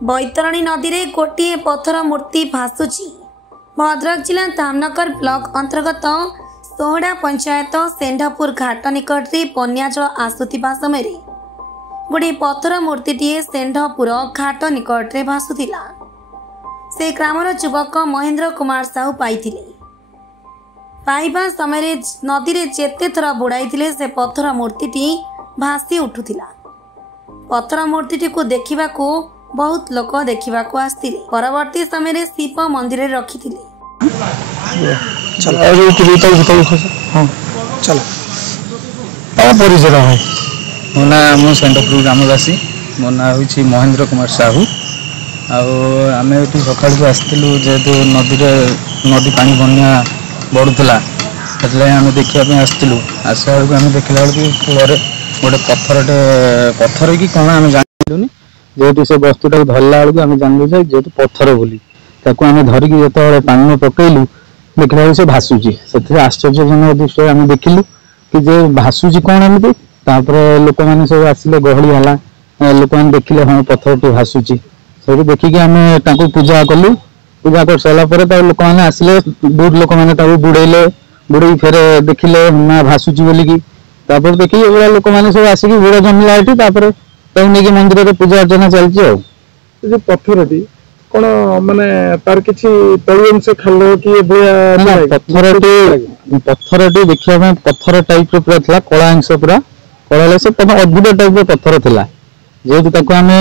बैतरणी नदी में गोटे पत्थर मूर्ति भासुची। भद्रक जिला धामनगर ब्लॉक अंतर्गत सोहड़ा पंचायत सेंढापुर घाट निकट में बन्या जल आसुवा समय गोटे पत्थर मूर्तिटीए सेंढापुर घाट निकट में भासुला। से ग्रामर युवक महेंद्र कुमार साहू पाइबा समय नदी में जेते थर बुड़ाई से पत्थर मूर्तिटी भासी उठुला। पत्थर मूर्तिटी को देखा बहुत लोक देखा आसते परवर्ती समय शिव मंदिर रखी मो ना मो सेंढापुर ग्रामवासी मो ना हूँ महेंद्र कुमार साहू। आम ये सका आसलु जेहेतु नदी पानी बन्या बढ़ुला से आम देखापी आसलु आसा बेलू आम देखला बेलू कूल गोटे पत्थर कि कौन आम जानलुनि जेहेतु से वस्तुटा धरला बेलू आम जानलु जेहेतु पत्थर बोली आम धरिकी जो पानी में पकईलु देखला से भासुची से आश्चर्यजनक दृश्य आम देखिलु कि जे भासुची कौन एमती लोक मैंने सब आसिले गहली है लोक मैंने देखिले हाँ पत्थर टी भासुची से देखिकी आम पूजा कलु पूजा कर सारापर लोक मैंने आसिले बहुत लोक मैंने बुड़ेले बुड़े फेर देखिले ना भासुची बोलिकी देखिए ये लोक मैंने सब आसिक भिड़ जमला ये मंदिर में पूजा अर्चना चलती पत्थर कौन माने तार किछि तळुन से खालो कि पत्थरटी देखिया पत्थर टाइप रो पूरा थिला कला अंश पूरा कला से अद्भुत टाइप रो पत्थर थिला जेहेतु ताको आमे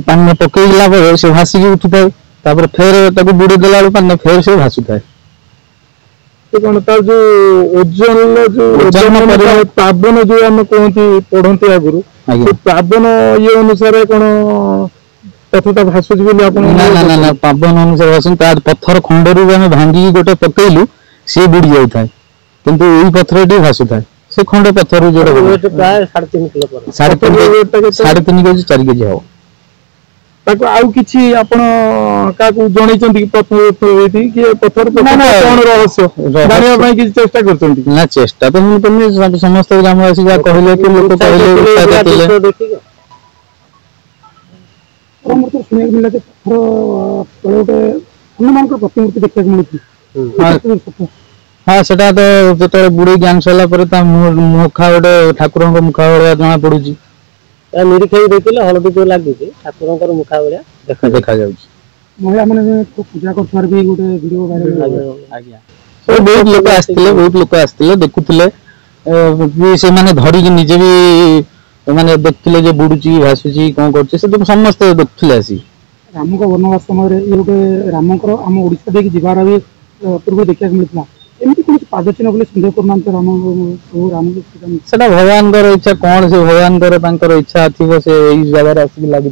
पानी में पकईला पर से भासिकी उठिथाय तापर फेर ताको बुड़ी देला पानी फेर से भासुथाय कौन तार जो ओजन पावन जो आम कहती पढ़ती आगुरी पावन ये अनुसार कौन पत्थर भासुच ना पावन अनुसार भाषण तार पत्थर खंड आम भांगी गोटे पकईलु सी बुड़ी जाए किंतु यही पत्थर टी भासु थाए से खंड पत्थर जो प्राय 3.5 किलो 3.5 केजी 4 केजी हम ताको आउ किछि आपण काकू जणैचंती कि पत्थर कौन रहस्य जानिया पई कि चेष्टा करचंती ना चेष्टा तो हम तुम समस्त ग्रामवासी जा कहले कि लोक कहले देखिले मूर्ति सुनिया मिला के पत्थर गोटे हनुमान को प्रतिमूर्ति देखा मिलती हाँ सेटा तो जो बुड़ी ज्ञान सरला मुखा गोटे ठाकुर मुखा भाया जना पड़ी निरीक्षण देखिले हलदी जो लगे ठाकुर मुखा भाया देखा महिला मैंने पूजा कर भी गोटे वीडियो वायरल बहुत लोक आसते देखुले से माने धरिकी निजे भी माने देखते जे बुड़ुची भासुची कौन कर समस्त देखुले आसी राम को वनवास समय ये गोटे राम आम ओडिशा देखिए जीवार भी पूर्व देखा मिलता एमती कौन पाद चिन्ह बोले सन्देह करना राम सेटा भगवान इच्छा कौन से भगवान इच्छा थी से यही जगह आसिक लगी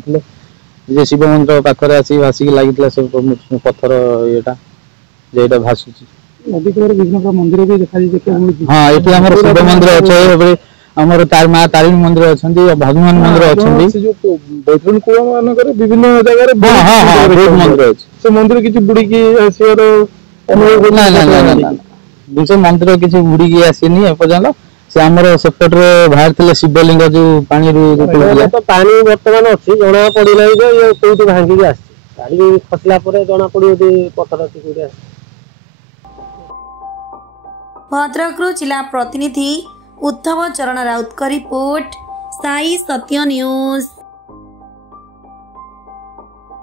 जे शिव मंदिर पाखे आसिक भासिक लगी सब पत्थर येटा जेटा भासुची नदी कूल विभिन्न मंदिर भी देखा हाँ ये आम शिव मंदिर अच्छे आमर माँ तारिणी मंदिर अच्छा भगवान मंदिर अच्छा बैतरणी कूल मानक विभिन्न जगह मंदिर अच्छे से मंदिर किसी बुड़ी की ना मंदिर किसी बुड़ी की आसनी एपर्यंत से आमर सेपटे बाहर थे शिवलिंग जो पानी तो पानी बर्तमान अच्छी जना पड़ा ये कौटी भांगिक आसी खसला जना पड़ो पत्थर भद्रक जिला प्रतिनिधि उद्धव चरण राउत का रिपोर्ट साई सत्य न्यूज।